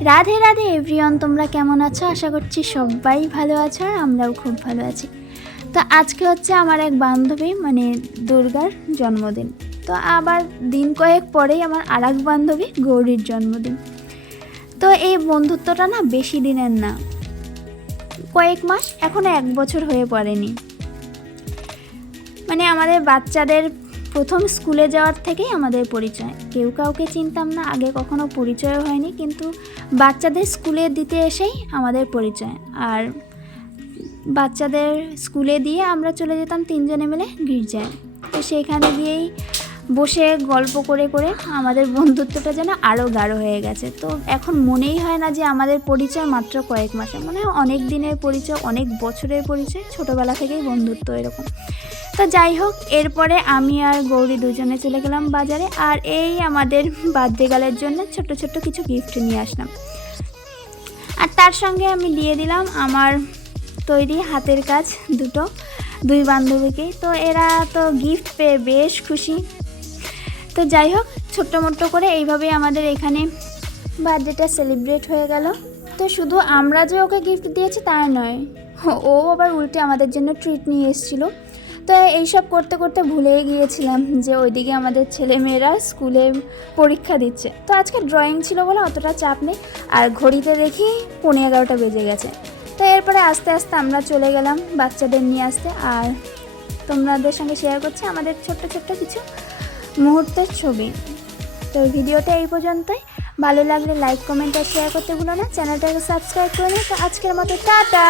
Radhe Radhe everyone, তোমরা কেমন আছো? আশা করছি সবাই ভালো আছো আর আমরাও খুব ভালো আছি। তো আজকে হচ্ছে আমার এক বান্ধবী মানে দুর্গার জন্মদিন। তো আবার দিন কয়েক পরেই আমার আর এক বান্ধবী গৌরীর জন্মদিন। তো এই বন্ধুত্বটা না বেশি দিনের না। কয়েক মাস এখনও এক বছর হয়ে পড়েনি। মানে আমাদের বাচ্চাদের প্রথম স্কুলে যাওয়ার থেকেই আমাদের পরিচয়। কেউ কাউকে চিনতাম না, আগে কখনো পরিচয় হয়নি, কিন্তু বাচ্চাদের স্কুলে দিতে এসেই আমাদের পরিচয়। আর বাচ্চাদের স্কুলে দিয়ে আমরা চলে যেতাম তিনজনে মিলে গির্জায়। তো সেইখানে গিয়েই বসে গল্প করে করে আমাদের বন্ধুত্বটা যেন আরও গাঢ় হয়ে গেছে। তো এখন মনেই হয় না যে আমাদের পরিচয় মাত্র কয়েক মাসে মানে অনেক দিনের পরিচয়, অনেক বছরের পরিচয়, ছোটোবেলা থেকেই বন্ধুত্ব এরকম। তো যাই হোক, এরপরে আমি আর গৌরী দুজনে চলে গেলাম বাজারে আর এই আমাদের বার্থডে গালের জন্য ছোট ছোট কিছু গিফট নিয়ে আসলাম। আর তার সঙ্গে আমি দিয়ে দিলাম আমার তৈরি হাতের কাজ দুটো, দুই বান্ধবীকে তো এরা তো গিফট পেয়ে বেশ খুশি। তো যাই হোক ছোট্ট মোট্ট করে এইভাবেই আমাদের এখানে বার্থডেটা সেলিব্রেট হয়ে গেল। তো শুধু আমরা যে ওকে গিফট দিয়েছি তা নয়, ও আবার উল্টে আমাদের জন্য ট্রিট নিয়ে এসেছিল। তো এইসব করতে করতে ভুলেই গিয়েছিলাম যে ওইদিকে আমাদের ছেলেমেয়েরা স্কুলে পরীক্ষা দিচ্ছে। তো আজকে ড্রয়িং ছিল বলে অতটা চাপ নেই, আর ঘড়িতে দেখি পনেরো এগারোটা বেজে গেছে। তো এরপরে আস্তে আস্তে আমরা চলে গেলাম বাচ্চাদের নিয়ে আসতে, আর তোমাদের সঙ্গে শেয়ার করছি আমাদের ছোট্ট ছোট্ট কিছু মুহূর্তের ছবি। তো ভিডিওটা এই পর্যন্তই। ভালো লাগলে লাইক কমেন্ট আর শেয়ার করতে ভুলো না। চ্যানেলটাকে সাবস্ক্রাইব করে তো আজকের মতো, টাটা!